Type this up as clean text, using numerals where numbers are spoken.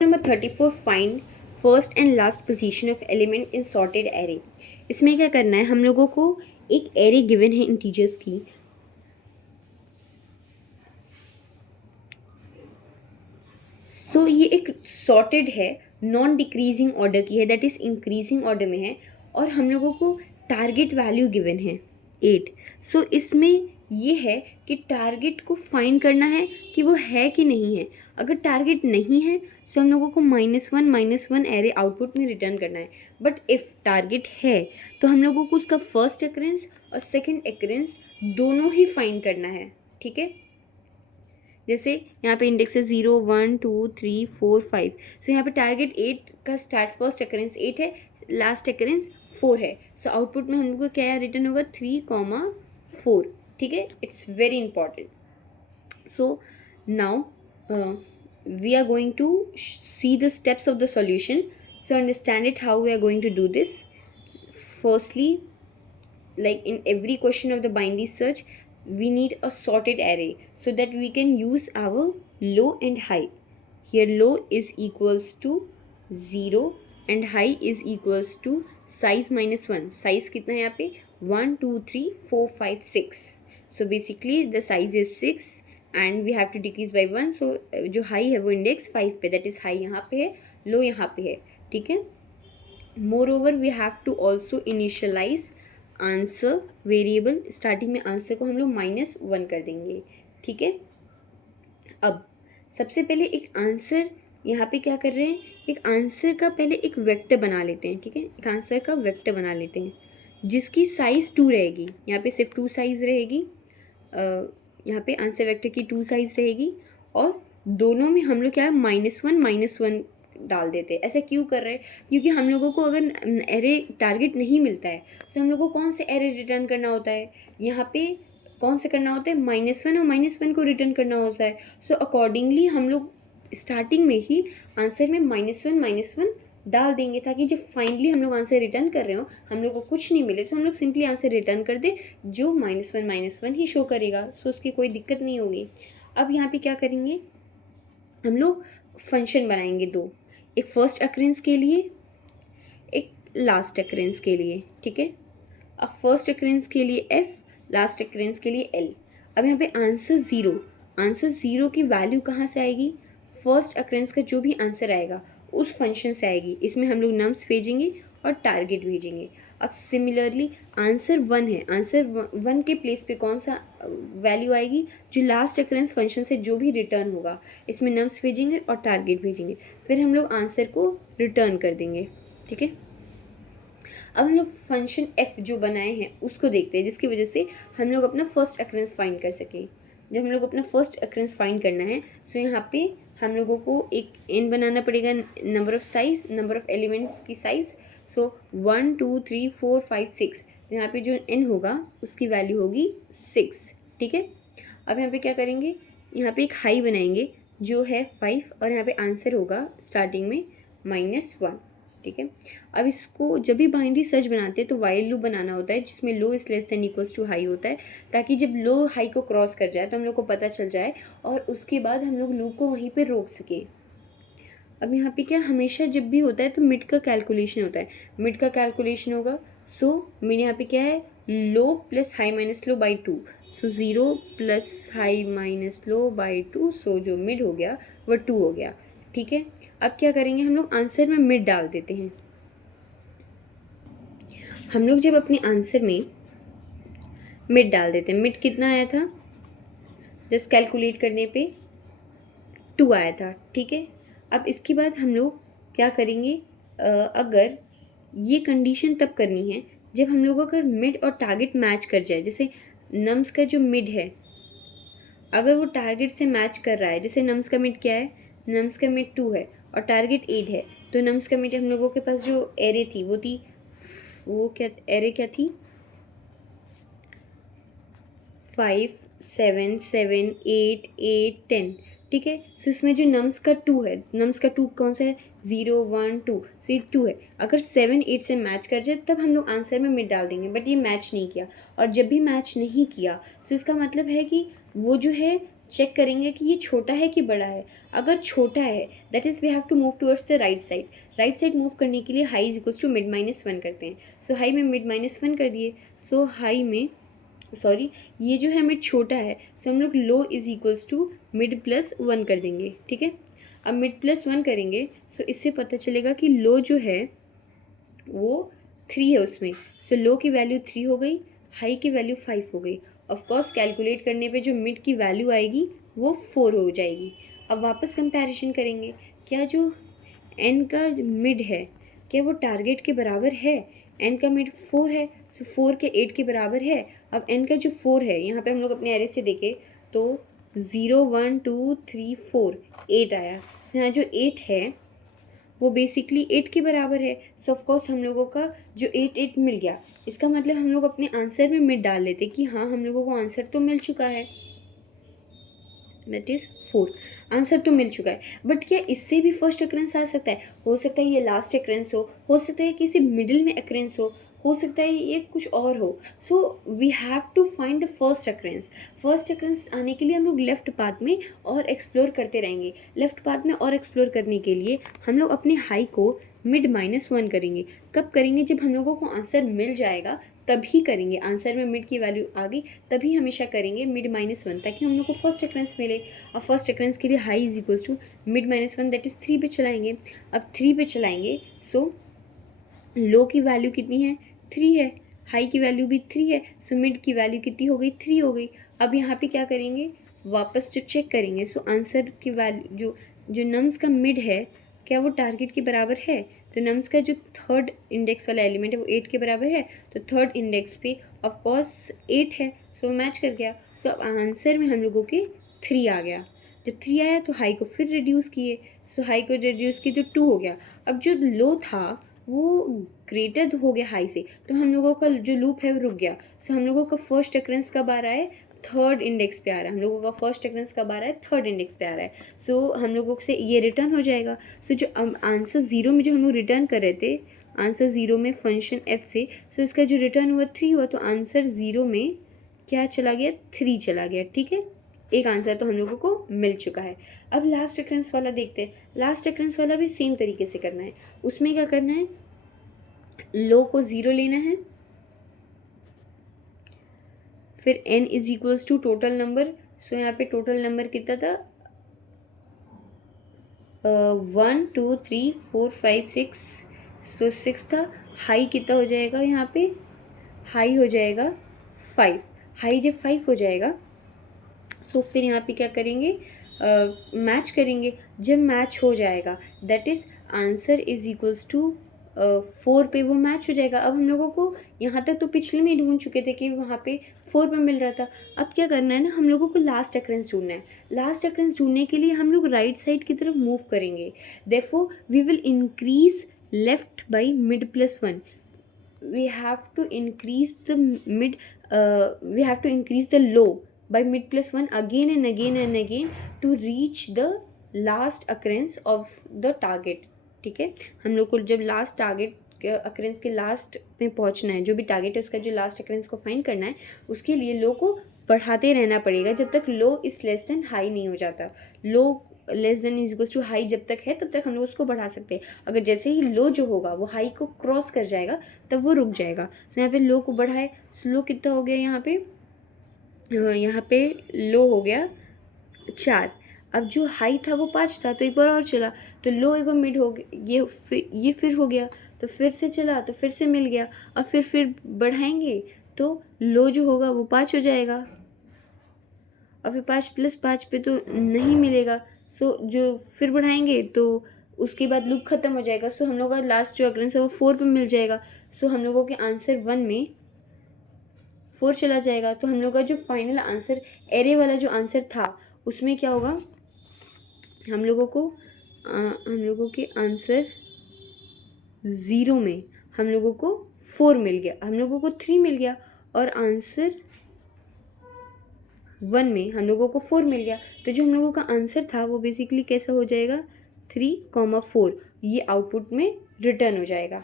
Number 34 find first and last position of element in sorted array. इसमें क्या करना है, हम लोगों को एक एरे गिवन है इंटीजर्स की। सो ये एक सॉर्टेड है, नॉन डिक्रीजिंग ऑर्डर की है, दैट इज इंक्रीजिंग ऑर्डर में है, और हम लोगों को टारगेट वैल्यू गिवन है 8। सो इसमें ये है कि टारगेट को फाइंड करना है कि वो है कि नहीं है। अगर टारगेट नहीं है सो हम लोगों को -1 एरे आउटपुट में रिटर्न करना है। बट इफ़ टारगेट है तो हम लोगों को उसका फर्स्ट अकरेंस और सेकंड अकरेंस दोनों ही फाइंड करना है। ठीक है, जैसे यहाँ पे इंडेक्स है 0 1 2 3 4 5। सो यहाँ पे टारगेट 8 का स्टार्ट फर्स्ट अकरेंस 8 है, लास्ट अकरेंस 4 है। सो आउटपुट में हम लोग को क्या रिटर्न होगा 3, 4। ठीक है, it's very important. So now we are going to see the steps of the solution. So understand it how we are going to do this. Firstly, like in every question of the binary search, we need a sorted array so that we can use our low and high. Here low is equals to 0 and high is equals to size -1. Size कितना है यहाँ पे 1 2 3 4 5 6. So basically the size is 6 and we have to decrease by 1. So जो high है वो index 5 पे, that is high यहाँ पे है, low यहाँ पे है. ठीक है, moreover we have to also initialize answer variable. Starting में आंसर को हम लोग -1 कर देंगे। ठीक है, अब सबसे पहले एक आंसर यहाँ पे क्या कर रहे हैं, एक आंसर का पहले एक वेक्टर बना लेते हैं। ठीक है, एक आंसर का वेक्टर बना लेते हैं जिसकी साइज़ 2 रहेगी। यहाँ पे सिर्फ 2 साइज़ रहेगी, यहाँ पे आंसर वेक्टर की 2 साइज़ रहेगी, और दोनों में हम लोग क्या है -1 डाल देते हैं। ऐसा क्यों कर रहे हैं, क्योंकि हम लोगों को अगर एरे टारगेट नहीं मिलता है तो हम लोग को कौन से एरे रिटर्न करना होता है, यहाँ पे कौन से करना होता है, -1 और -1 को रिटर्न करना होता है। सो अकॉर्डिंगली हम लोग स्टार्टिंग में ही आंसर में -1 डाल देंगे, ताकि जब फाइनली हम लोग आंसर रिटर्न कर रहे हो हम लोग को कुछ नहीं मिले तो हम लोग सिंपली आंसर रिटर्न कर दे जो -1 ही शो करेगा। सो उसकी कोई दिक्कत नहीं होगी। अब यहाँ पे क्या करेंगे, हम लोग फंक्शन बनाएंगे दो, एक फर्स्ट अकरेंस के लिए, एक लास्ट अकरेंस के लिए। ठीक है, अब फर्स्ट अकरेंस के लिए f, लास्ट अकरेंस के लिए l। अब यहाँ पे आंसर ज़ीरो की वैल्यू कहाँ से आएगी, फर्स्ट अकरेंस का जो भी आंसर आएगा उस फंक्शन से आएगी। इसमें हम लोग नम्स भेजेंगे और टारगेट भेजेंगे। अब सिमिलरली आंसर 1 है, आंसर 1 के प्लेस पे कौन सा वैल्यू आएगी, जो लास्ट अकरेंस फंक्शन से जो भी रिटर्न होगा, इसमें नम्स भेजेंगे और टारगेट भेजेंगे, फिर हम लोग आंसर को रिटर्न कर देंगे। ठीक है, अब हम लोग फंक्शन f जो बनाए हैं उसको देखते हैं, जिसकी वजह से हम लोग अपना फर्स्ट अकरेंस फाइंड कर सकें। जब हम लोग अपना फर्स्ट अकरेंस फाइंड करना है सो यहाँ पे हम लोगों को एक n बनाना पड़ेगा, नंबर ऑफ एलिमेंट्स की साइज़। सो 1 2 3 4 5 6, यहाँ पे जो n होगा उसकी वैल्यू होगी 6। ठीक है, अब यहाँ पे क्या करेंगे, यहाँ पे एक हाई बनाएंगे जो है 5, और यहाँ पे आंसर होगा स्टार्टिंग में -1। ठीक है, अब इसको जब भी बाइनरी सर्च बनाते हैं तो वाइल लूप बनाना होता है जिसमें low is less than equals to high होता है, ताकि जब लो हाई को क्रॉस कर जाए तो हम लोग को पता चल जाए और उसके बाद हम लोग लूप को वहीं पे रोक सकें। अब यहाँ पे क्या, हमेशा जब भी होता है तो मिड का कैलकुलेशन होता है, मिड का कैलकुलेशन होगा। सो मिड यहाँ पे क्या है, low plus high minus low by 2। So 0 plus high minus low by 2, so जो मिड हो गया वह 2 हो गया। ठीक है, अब क्या करेंगे, हम लोग आंसर में मिड डाल देते हैं। हम लोग जब अपने आंसर में मिड डाल देते हैं, मिड कितना आया था, जस्ट कैलकुलेट करने पे 2 आया था। ठीक है, अब इसके बाद हम लोग क्या करेंगे, अगर ये कंडीशन तब करनी है जब हम लोगों का मिड और टारगेट मैच कर जाए। जैसे नम्स का जो मिड है अगर वो टारगेट से मैच कर रहा है, जैसे नम्स का मिड क्या है, नम्स का मिड 2 है और टारगेट 8 है, तो नम्स का मिड हम लोगों के पास जो एरे थी वो क्या एरे क्या थी, 5 7 7 8 8 10। ठीक है, सो इसमें जो नम्स का 2 है, नम्स का 2 कौन सा है, 0 1 2, सो ये 2 है। अगर 7 8 से मैच कर जाए तब हम लोग आंसर में मिड डाल देंगे, बट ये मैच नहीं किया, और जब भी मैच नहीं किया सो इसका मतलब है कि वो जो है चेक करेंगे कि ये छोटा है कि बड़ा है। अगर छोटा है that is we have to move towards the right side. Right side move करने के लिए high is equals to mid minus one करते हैं। सो हाई में मिड माइनस वन कर दिए। सो हाई में सॉरी ये जो है मिड छोटा है, सो हम लोग low is equals to mid plus one कर देंगे। ठीक है, अब मिड प्लस वन करेंगे सो इससे पता चलेगा कि लो जो है वो थ्री है उसमें। सो लो की वैल्यू थ्री हो गई, हाई की वैल्यू फाइव हो गई। ऑफकोर्स कैलकुलेट करने पे जो मिड की वैल्यू आएगी वो फोर हो जाएगी। अब वापस कंपैरिजन करेंगे, क्या जो एन का मिड है क्या वो टारगेट के बराबर है। एन का मिड फोर है, सो फोर के एट के बराबर है। अब एन का जो फोर है, यहाँ पे हम लोग अपने एरे से देखें तो 0 1 2 3 4 8 आया। सो यहाँ जो एट है वो बेसिकली एट के बराबर है। सो ऑफकोर्स हम लोगों का जो एट मिल गया। इसका मतलब हम लोग अपने आंसर में मिड डाल लेते कि हाँ हम लोगों को आंसर तो मिल चुका है, दैट इज़ फोर। आंसर तो मिल चुका है, बट क्या इससे भी फर्स्ट अक्रेंस आ सकता है? हो सकता है ये लास्ट अक्रेंस हो सकता है किसी मिडिल में अक्रेंस हो सकता है ये कुछ और हो। So we have to find the first occurrence. First occurrence आने के लिए हम लोग लेफ्ट पाथ में और एक्सप्लोर करते रहेंगे। लेफ्ट पाथ में और एक्सप्लोर करने के लिए हम लोग अपने हाई को मिड माइनस वन करेंगे। कब करेंगे? जब हम लोगों को आंसर मिल जाएगा तभी करेंगे। आंसर में मिड की वैल्यू आ गई तभी हमेशा करेंगे मिड माइनस वन, ताकि हम लोग को फर्स्ट अक्रेंस मिले। अब फर्स्ट अक्रेंस के लिए high is equals to mid minus one, that is three पे चलाएंगे। अब थ्री पे चलाएंगे सो लो की वैल्यू कितनी है? थ्री है। हाई की वैल्यू भी थ्री है, सो मिड की वैल्यू कितनी हो गई? थ्री हो गई। अब यहाँ पे क्या करेंगे? वापस जो चेक करेंगे, सो आंसर की वैल्यू जो जो नम्स का मिड है क्या वो टारगेट के बराबर है? तो नम्स का जो थर्ड इंडेक्स वाला एलिमेंट है वो एट के बराबर है, तो थर्ड इंडेक्स पे ऑफकोर्स एट है, सो मैच कर गया। सो अब आंसर में हम लोगों के थ्री आ गया। जब थ्री आया तो हाई को फिर रिड्यूस किए, सो हाई को रिड्यूस किए तो टू हो गया। अब जो लो था वो ग्रेटर हो गया हाई से, तो हम लोगों का जो लूप है वो रुक गया। सो हम लोगों का फर्स्ट अक्रेंस कब आ रहा है? थर्ड इंडेक्स पे आ रहा है। हम लोगों का फर्स्ट अक्रेंस कब आ रहा है? थर्ड इंडेक्स पे आ रहा है। सो हम लोगों से ये रिटर्न हो जाएगा। सो जो आंसर ज़ीरो में जो हम लोग रिटर्न कर रहे थे, आंसर ज़ीरो में फंक्शन एफ से, सो इसका जो रिटर्न हुआ थ्री हुआ, तो आंसर ज़ीरो में क्या चला गया? थ्री चला गया। ठीक है, एक आंसर तो हम लोगों को मिल चुका है। अब लास्ट अक्रेंस वाला देखते हैं। लास्ट अक्रेंस वाला भी सेम तरीके से करना है। उसमें क्या करना है? लो को ज़ीरो लेना है, फिर n is equals to total number. So यहाँ पे टोटल नंबर कितना था? 1 2 3 4 5 6, सो सिक्स था। हाई कितना हो जाएगा यहाँ पे? हाई हो जाएगा फाइव। हाई जब फाइव हो जाएगा सो फिर यहाँ पे क्या करेंगे? मैच करेंगे। जब मैच हो जाएगा that is answer is equals to four पे वो मैच हो जाएगा। अब हम लोगों को यहाँ तक तो पिछले में ढूंढ चुके थे कि वहाँ पे फोर पे मिल रहा था। अब क्या करना है ना, हम लोगों को लास्ट अक्रेंस ढूंढना है। लास्ट अक्रेंस ढूंढने के लिए हम लोग राइट साइड की तरफ मूव करेंगे। Therefore we will increase left by mid plus one. we have to increase the mid we have to increase the low by mid plus 1 again and again and again to reach the last occurrence of the target। ठीक है, हम लोग को जब last target occurrences के last में पहुंचना है, जो भी टारगेट है उसका जो लास्ट अक्रेंस को फाइंड करना है, उसके लिए लो को बढ़ाते रहना पड़ेगा जब तक low is less than high नहीं हो जाता। Low less than is equals to high जब तक है तब तक हम लोग उसको बढ़ा सकते हैं। अगर जैसे ही लो जो होगा वो हाई को क्रॉस कर जाएगा तब वो रुक जाएगा। सो यहाँ पे लो को बढ़ाए, स्लो कितना हो गया यहाँ पे? यहाँ पे लो हो गया चार। अब जो हाई था वो पाँच था, तो एक बार और चला तो लो एक बार मिड हो गया, ये फिर हो गया, तो फिर से चला तो फिर से मिल गया। और फिर बढ़ाएंगे तो लो जो होगा वो पाँच हो जाएगा, और फिर पाँच प्लस पाँच पे तो नहीं मिलेगा। सो जो फिर बढ़ाएंगे तो उसके बाद लूप ख़त्म हो जाएगा। सो हम लोग का लास्ट जो अक्रेंस है वो फोर पे मिल जाएगा। सो हम लोगों के आंसर वन में फोर चला जाएगा। तो हम लोग का जो फाइनल आंसर एरे वाला जो आंसर था उसमें क्या होगा? हम लोगों के आंसर ज़ीरो में हम लोगों को फोर मिल गया, हम लोगों को थ्री मिल गया, और आंसर वन में हम लोगों को फोर मिल गया। तो जो हम लोगों का आंसर था वो बेसिकली कैसा हो जाएगा? 3, 4 ये आउटपुट में रिटर्न हो जाएगा।